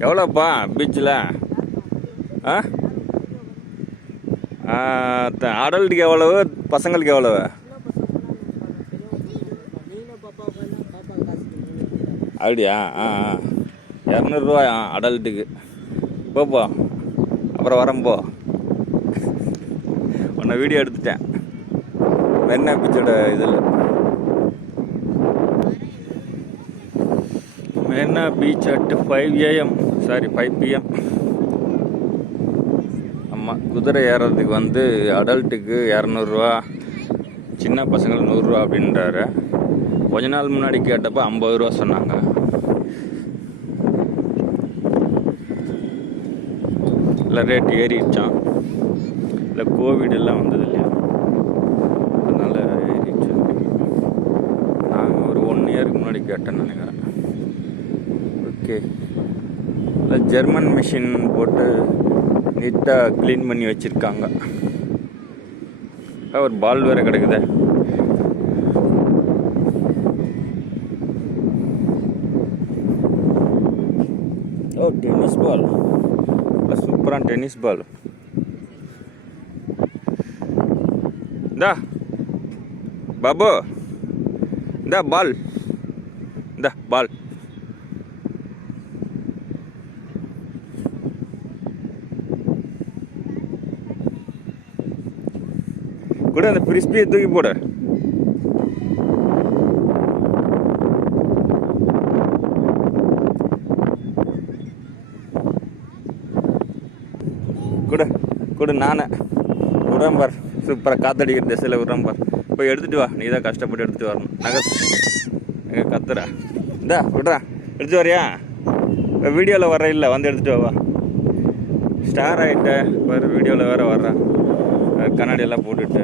எவ்வளோப்பா பீச்சில் ஆ? அடல்ட்டுக்கு எவ்வளவு? பசங்களுக்கு எவ்வளவு? அப்படியா? ஆ ஆ. இரநூறுவா அடல்ட்டுக்கு போ போ. அப்புறம் வரம்போ போ. உன்னை வீடியோ எடுத்துட்டேன். வெண்ணா பீச்சோட இதில். Marina beach at five AM sorry five PM ஆமாம் குதிரை ஏறுறதுக்கு வந்து அடல்ட்டுக்கு இரநூறுவா சின்ன பசங்களுக்கு நூறுரூவா அப்படின்றாரு. கொஞ்ச நாள் முன்னாடி கேட்டப்போ ஐம்பது ரூபா சொன்னாங்க. இல்லை ரேட் ஏறிடுச்சான் இல்லை கோவிட் எல்லாம் வந்தது இல்லையா? அதனால் ஏறிடுச்சு. நாங்கள் ஒரு ஒன் இயருக்கு முன்னாடி கேட்டேன்னு நினைக்கிறேன். ஓகே இல்லை ஜெர்மன் மிஷின் போட்டு நீட்டாக க்ளீன் பண்ணி வச்சுருக்காங்க. ஒரு பால் வேறு கிடக்குதே. ஓ டென்னிஸ் பால் சூப்பரான டென்னிஸ் பால் இந்தா பாபு. இந்தா பால் இந்தா பால் விட அந்த பிரிஸ்பியை தூக்கி போடு. கொடு கொடு நானே. உடம்பார் சூப்பராக காத்தடிக்கிற திசையில் உடம்பார் போய் எடுத்துட்டு வா. நீ தான் கஷ்டப்பட்டு எடுத்துட்டு வரணும். நகை. எங்க கத்துறா. இந்தா விட்றா. எடுத்து வரியா? இப்போ வீடியோவில் வர இல்லை வந்து எடுத்துட்டு வா வா. ஸ்டார் ஆகிட்ட வேறு வீடியோவில் வேறு வர்றேன் கண்ணாடியெல்லாம் போட்டுட்டு.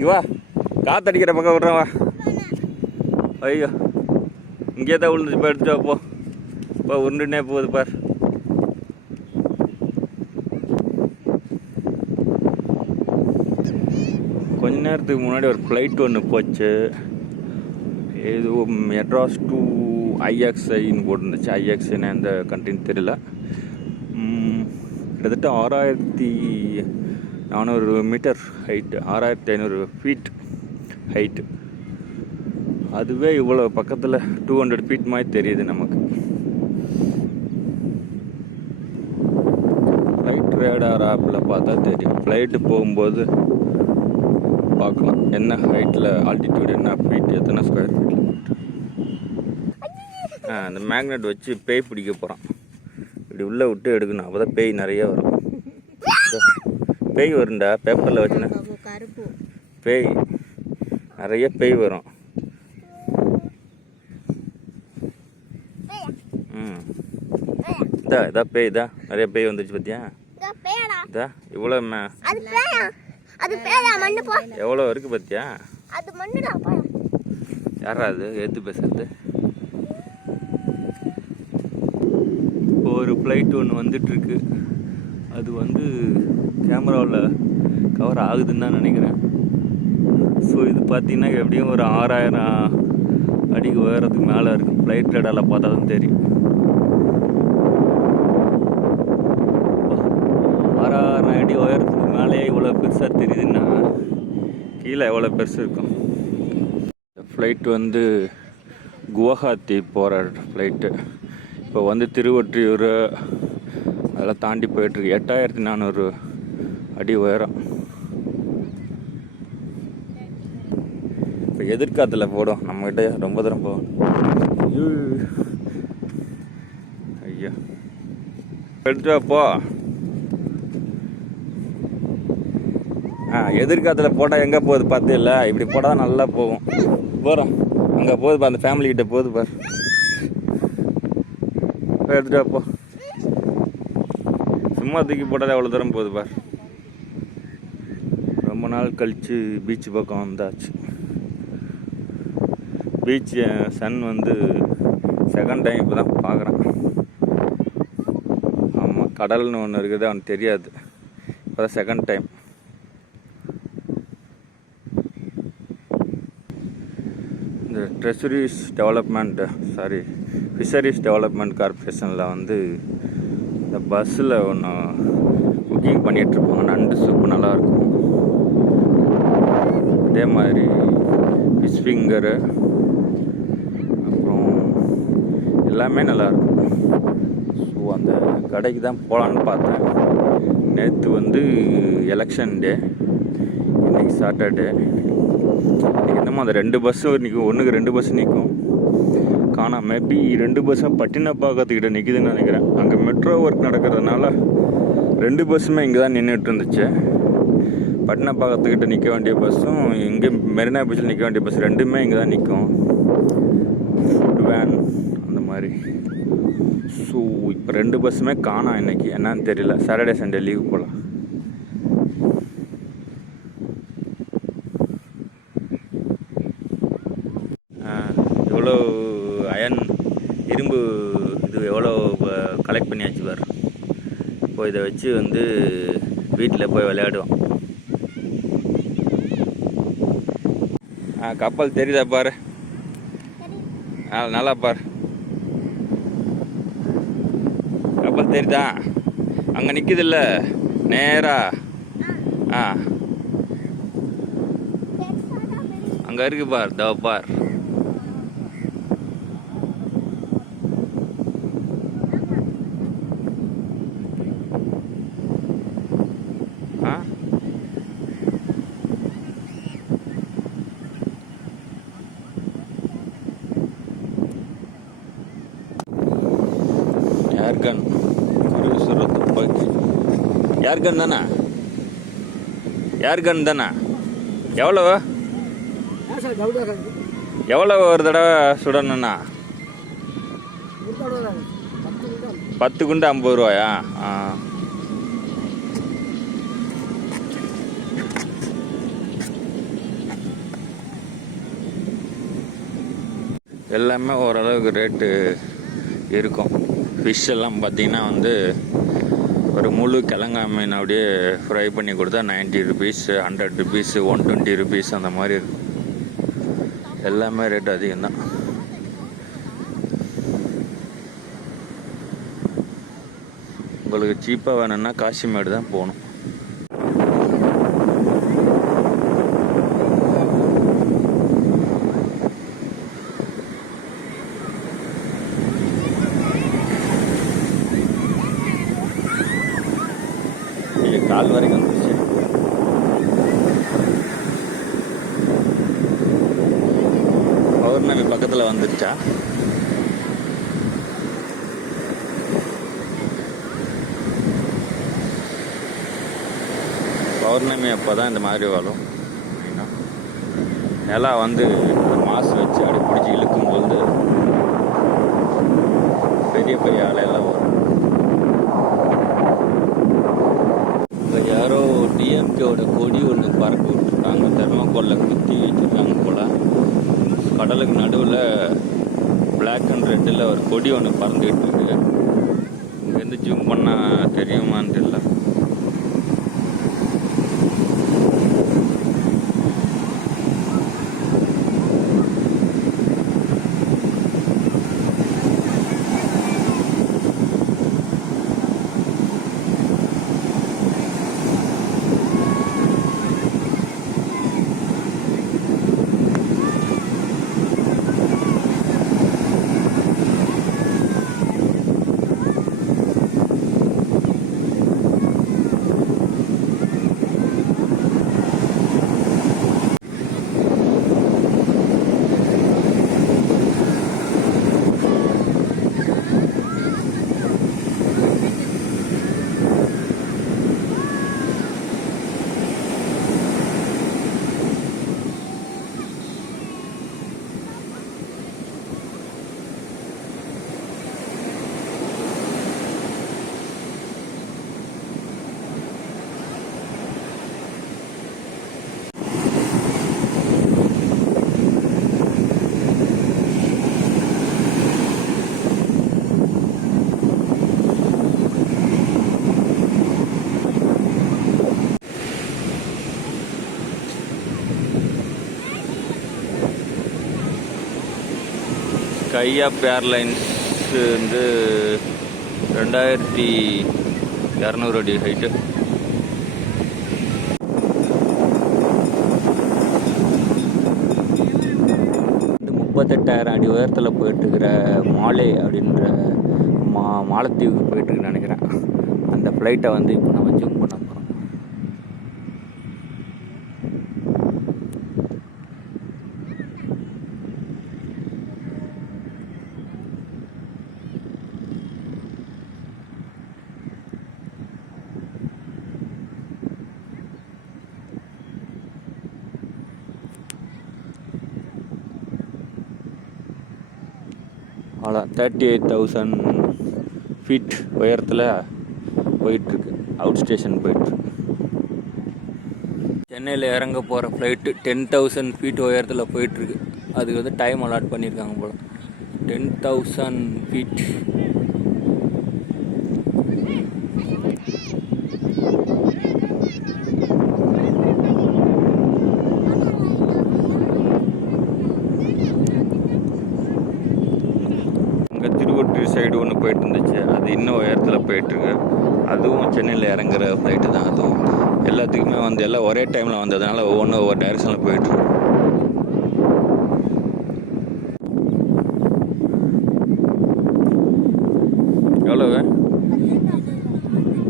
இங்க வா. காத்தடிக்கிற பக்கம் விட்றேன் வா. ஐயோ. இங்கே தான் விழுந்துச்சு இப்போ எடுத்துட்டு போ. இப்போ உருண்டுனே போகுது பார். கொஞ்ச நேரத்துக்கு முன்னாடி ஒரு ஃப்ளைட் ஒன்று போச்சு. ஏதோ மெட்ராஸ் டு ஐஎக்ஸ்ஐன்னு போட்டுருந்துச்சு. ஐஎக்ஸ்ஐன்னு எந்த கண்ட்ரின்னு தெரியல. கிட்டத்தட்ட ஆறாயிரத்தி நானூறு மீட்டர் ஹைட்டு ஆறாயிரத்தி ஐநூறு ஃபீட் ஹைட்டு அதுவே இவ்வளோ பக்கத்தில் டூ ஹண்ட்ரட் ஃபீட் மாதிரி தெரியுது நமக்கு. ஃப்ளைட் ரேடார் ஆப்பில் பார்த்தா தெரியும். ஃப்ளைட்டு போகும்போது பார்க்கலாம். என்ன ஹைட்டில் ஆல்டிடியூட் என்ன ஃபீட் எத்தனை ஸ்கொயர் ஃபீட் அந்த மேக்னெட் வச்சு பேய் பிடிக்க போகிறான் இப்படி உள்ளே விட்டு எடுக்கணும். அப்போ தான் பேய் நிறைய வரும். பேய் வரும்டா பேப்பரில் வச்சுனா கருப்பு. பேய். நிறைய பேய் வரும். ம். இதா இதா பேய் இதா. நிறைய பேய் வந்துச்சு பார்த்தியா இதா இவ்வளோ மே அது பேடா அது பேடா மண்ணு போ. எவ்வளோ இருக்குது பார்த்தியா அது மண்ணுடா போ. யாரா அது? எடுத்து பேசுறது. இப்போ ஒரு ஃப்ளைட் ஒன்று வந்துட்டுருக்கு. அது வந்து கேமராவில் கவர் ஆகுதுன்னு தான் நினைக்கிறேன். ஸோ இது பார்த்தீங்கன்னா எப்படியும் ஒரு ஆறாயிரம் அடிக்கு உயரத்துக்கு மேலே இருக்கும். ஃப்ளைட் ரேடால பார்த்தா தான் தெரியும். ஆறாயிரம் அடி உயரத்துக்கு மேலேயே இவ்வளோ பெருசாக தெரியுதுன்னா கீழே எவ்வளோ பெருசு இருக்கும்? ஃப்ளைட் வந்து குவஹாத்தி போகிற ஃப்ளைட்டு இப்போ வந்து திருவொற்றியூர் அதெல்லாம் தாண்டி போயிட்டுருக்கு. எட்டாயிரத்தி நானூறு அடி உயரம். இப்போ எதிர்காலத்தில் போடும். நம்மக்கிட்ட ரொம்ப தூரம் போகும். ஐயோ. ஐயா. எடுத்து வா போ. ஆ எதிர்காலத்தில் போட்டால் எங்கே போகுது பார்த்து இல்லை. இப்படி போட்டால் நல்லா போகும். போகிறோம் அங்கே போகுது பா அந்த ஃபேமிலிக்கிட்ட போகுது பார். எடுத்துகிட்டு போ. சும்மா தூக்கி போட்டால் எவ்வளோ தூரம் போகுது பார். ரொம்ப நாள் கழித்து பீச் பக்கம் வந்தாச்சு. பீச் சன் வந்து செகண்ட் டைம் இப்போ தான் பார்க்குறேன் ஆமாம் கடல்னு ஒன்று இருக்குது அவனுக்கு தெரியாது. இப்போ தான் செகண்ட் டைம் இந்த treasuries development sorry fisheries development கார்பரேஷனில் வந்து பஸ்ஸில் ஒன்று குக்கிங் பண்ணிகிட்ருப்பாங்க நண்டு சூப்பு நல்லாயிருக்கும். அதே மாதிரி ஃபிஷ் ஃபிங்கரு அப்புறம் எல்லாமே நல்லாயிருக்கும். ஸோ அந்த கடைக்கு தான் போகலான்னு பார்த்தேன். நேற்று வந்து எலெக்ஷன் டே இன்றைக்கி சாட்டர்டே இன்றைக்கி என்னமோ அந்த ரெண்டு பஸ்ஸும் இன்றைக்கி ஒன்றுக்கு ரெண்டு பஸ் நிற்கும் ஆனால் மேபி ரெண்டு பஸ்ஸும் பட்டினப்பாக்கத்துக்கிட்ட நிற்கிதுன்னு நினைக்கிறேன். அங்கே மெட்ரோ ஒர்க் நடக்கிறதுனால ரெண்டு பஸ்ஸுமே இங்கே தான் நின்றுட்டு இருந்துச்சு. பட்டினப்பாக்கத்துக்கிட்ட நிற்க வேண்டிய பஸ்ஸும் இங்கே மெரினா பீச்சில் நிற்க வேண்டிய பஸ் ரெண்டுமே இங்கே தான் நிற்கும் ஃபுட் வேன் அந்த மாதிரி. ஸோ இப்போ ரெண்டு பஸ்ஸுமே காணாம் இன்றைக்கி என்னன்னு தெரியல. சாட்டர்டே சண்டே லீவ் போகலாம் எவ்வளோ அயன் இரும்பு இது எவ்வளோ கலெக்ட் பண்ணியாச்சு பார். இப்போ இதை வச்சு வந்து வீட்டில் போய் விளையாடுவோம். ஆ கப்பல் தெரியுதா பார்? ஆ நல்லா பார். கப்பல் தெரியுதா? அங்கே நிற்கிதில்ல நேராக ஆ. அங்கே இருக்கு பார் தோ பார் ஆ ஏர்கன் குருவி சுடுற துப்பாக்கி ஏர்கன் தானே ஏர்கன் தானே எவ்வளோ எவ்வளோ ஒரு தடவை சுடணுண்ணா பத்து குண்டு ஐம்பது ரூபாயா ஆ எல்லாமே ஓரளவுக்கு ரேட்டு இருக்கும் ஃபிஷ் எல்லாம் பார்த்தீங்கன்னா வந்து ஒரு முழு கிழங்கா மீன் அப்படியே ஃப்ரை பண்ணி கொடுத்தா 90 rupees hundred rupees one twenty rupees அந்த மாதிரி இருக்கும் எல்லாமே ரேட் அதிகம்தான். உங்களுக்கு சீப்பாக வேணும்னா காசிமேடு தான் போகணும் இது கால் வரைக்கும் வந்துருச்சு பௌர்ணமி பக்கத்தில் வந்துருச்சா பௌர்ணமி அப்போ தான் இந்த மாதிரி வரும். நிலா வந்து மாசு வச்சு அப்படி பிடிச்சி இழுக்கும்போது பெரிய பெரிய அலையெல்லாம் வரும். இப்போ யாரோ டிஎம்கேவோட கொடி ஒன்று பறக்க விட்டுருக்காங்க. தெர்மாக்கோலில் குத்தி வச்சுருக்காங்க போல். கடலுக்கு நடுவில் பிளாக் அண்ட் ரெட்டில் ஒரு கொடி ஒன்று பறந்துக்கிட்டு இருக்கு. இங்கேருந்து ஜூம் பண்ணால் தெரியுமான்னு தெரியல. கையாப் ஏர்லைன்ஸ் வந்து ரெண்டாயிரத்தி இரநூறு அடி ஹைட்டு வந்து முப்பத்தெட்டாயிரம் அடி உயரத்தில் போயிட்டுருக்கிற மாலே அப்படின்ற மா மாலத்தீவுக்கு போயிட்டுருக்குன்னு நினைக்கிறேன். அந்த ஃப்ளைட்டை வந்து இப்போ நம்ம ஜூம் பண்ண அவ்வளோதான் தேர்ட்டி எயிட் தௌசண்ட் ஃபீட் உயரத்தில் போயிட்டுருக்கு. அவுட் ஸ்டேஷன் போயிட்டுருக்கு. சென்னையில் இறங்க போகிற ஃப்ளைட்டு டென் தௌசண்ட் ஃபீட் உயரத்தில் போயிட்டுருக்கு. அதுக்கு வந்து டைம் அலாட் பண்ணியிருக்காங்க போல். டென் தௌசண்ட் ஃபீட் இங்கே திருவொற்றியூர் சைடு ஒன்று போயிட்டு இருந்துச்சு அது இன்னும் உயரத்தில் அதுவும் சென்னையில் இறங்குற ஃப்ளைட்டு தான் அதுவும். எல்லாத்துக்குமே வந்து எல்லாம் ஒரே டைமில் வந்ததுனால ஒவ்வொன்றும் ஒவ்வொரு டைரெக்ஷனில் போயிட்டுருக்கும். எவ்வளவு?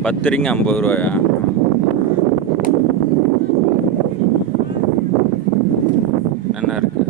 பத்து ரிங்க ஐம்பது ரூபாயா என்ன இருக்கு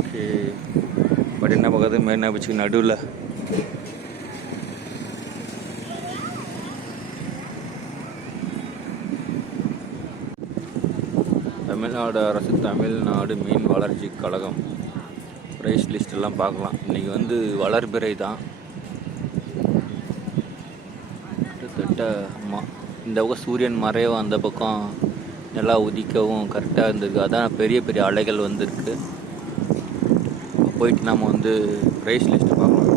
ஓகே பட் மெரினா பீச்சுக்கு நடுவில். தமிழ்நாடு அரசு தமிழ்நாடு மீன் வளர்ச்சி கழகம். ப்ரைஸ் லிஸ்ட் எல்லாம் பார்க்கலாம். இன்றைக்கி வந்து வளர்பிறை தான். கிட்டத்தட்ட ஆமாம் இந்த பக்கம் சூரியன் மறைவும் அந்த பக்கம் நல்லா உதிக்கவும் கரெக்டாக இருந்திருக்கு. அதான் பெரிய பெரிய அலைகள் வந்திருக்கு. போயிட்டு நம்ம வந்து ப்ரைஸ் லிஸ்ட் பார்க்கலாம்